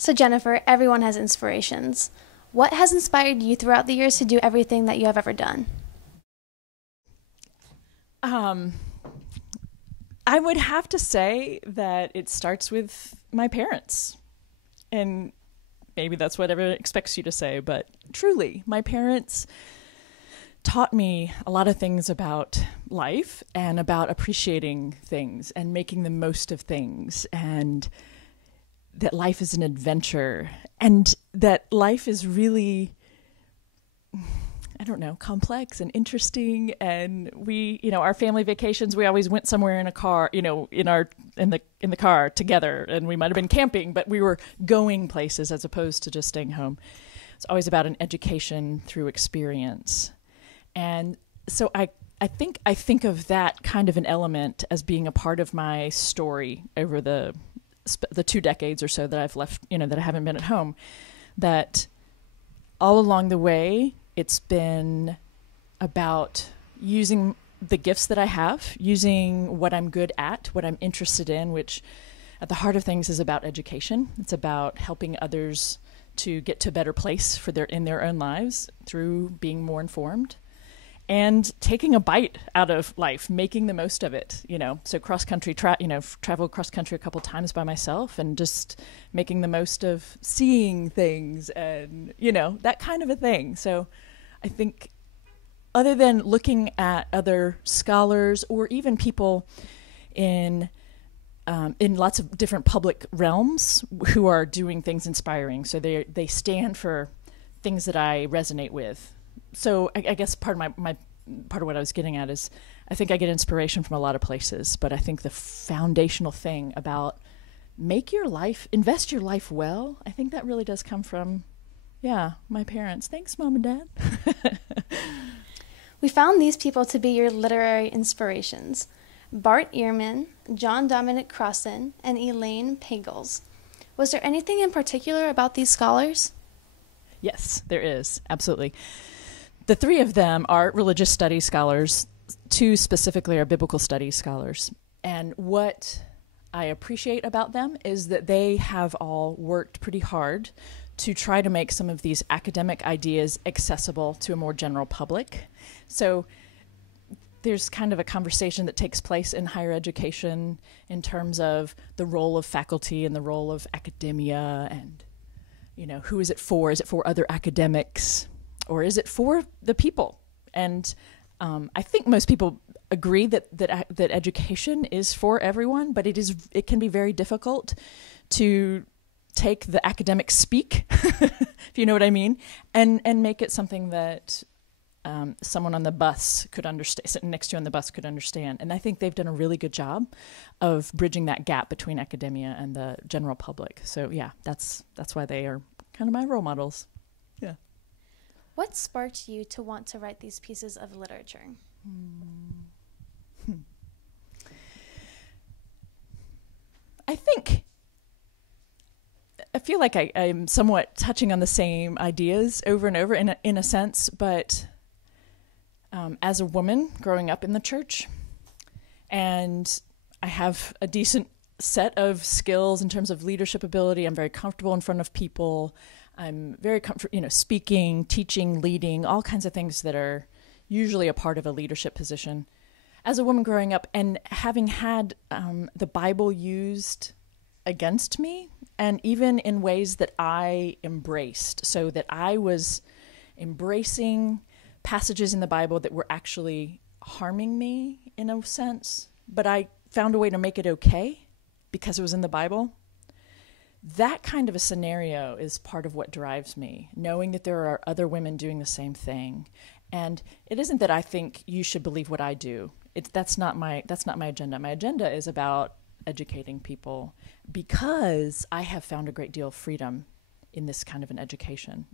So, Jennifer, everyone has inspirations. What has inspired you throughout the years to do everything that you have ever done? Um, I would have to say that it starts with my parents. And maybe that's what everyone expects you to say, but truly, my parents taught me a lot of things about life and about appreciating things and making the most of things, and that life is an adventure, and that life is really, I don't know, complex and interesting. And we, our family vacations, we always went somewhere in a car, in the car together, and we might have been camping, but we were going places as opposed to just staying home. It's always about an education through experience. And so I think of that kind of an element as being a part of my story over the 2 decades or so that I've left, that I haven't been at home, that all along the way, it's been about using the gifts that I have, using what I'm good at, what I'm interested in, which at the heart of things is about education. It's about helping others to get to a better place in their own lives through being more informed, and taking a bite out of life, making the most of it. So cross-country, travel cross-country a couple times by myself, and just making the most of seeing things and, that kind of a thing. So I think, other than looking at other scholars or even people in lots of different public realms who are doing things inspiring, so they stand for things that I resonate with. So I guess part of part of what I was getting at is, I think I get inspiration from a lot of places, but I think the foundational thing about invest your life well, I think that really does come from, my parents. Thanks, Mom and Dad. We found these people to be your literary inspirations: Bart Ehrman, John Dominic Crossan, and Elaine Pagels. Was there anything in particular about these scholars? Yes, there is. Absolutely. The 3 of them are religious studies scholars. 2 specifically are biblical studies scholars. And what I appreciate about them is that they have all worked pretty hard to try to make some of these academic ideas accessible to a more general public. So there's kind of a conversation that takes place in higher education in terms of the role of faculty and the role of academia, and, who is it for? Is it for other academics, or is it for the people? And I think most people agree that education is for everyone, but it can be very difficult to take the academic speak, if you know what I mean, and make it something that someone on the bus could understand, sitting next to you on the bus could understand. And I think they've done a really good job of bridging that gap between academia and the general public. So yeah, that's why they are kind of my role models. Yeah. What sparked you to want to write these pieces of literature? I feel like I'm somewhat touching on the same ideas over and over in a sense, but as a woman growing up in the church, and I have a decent set of skills in terms of leadership ability. I'm very comfortable in front of people. I'm very comfortable, speaking, teaching, leading, all kinds of things that are usually a part of a leadership position. As a woman growing up and having had the Bible used against me, and even in ways that I embraced, so that I was embracing passages in the Bible that were actually harming me in a sense, but I found a way to make it okay because it was in the Bible. That kind of a scenario is part of what drives me, knowing that there are other women doing the same thing. And it isn't that I think you should believe what I do. That's not my agenda. My agenda is about educating people, because I have found a great deal of freedom in this kind of an education.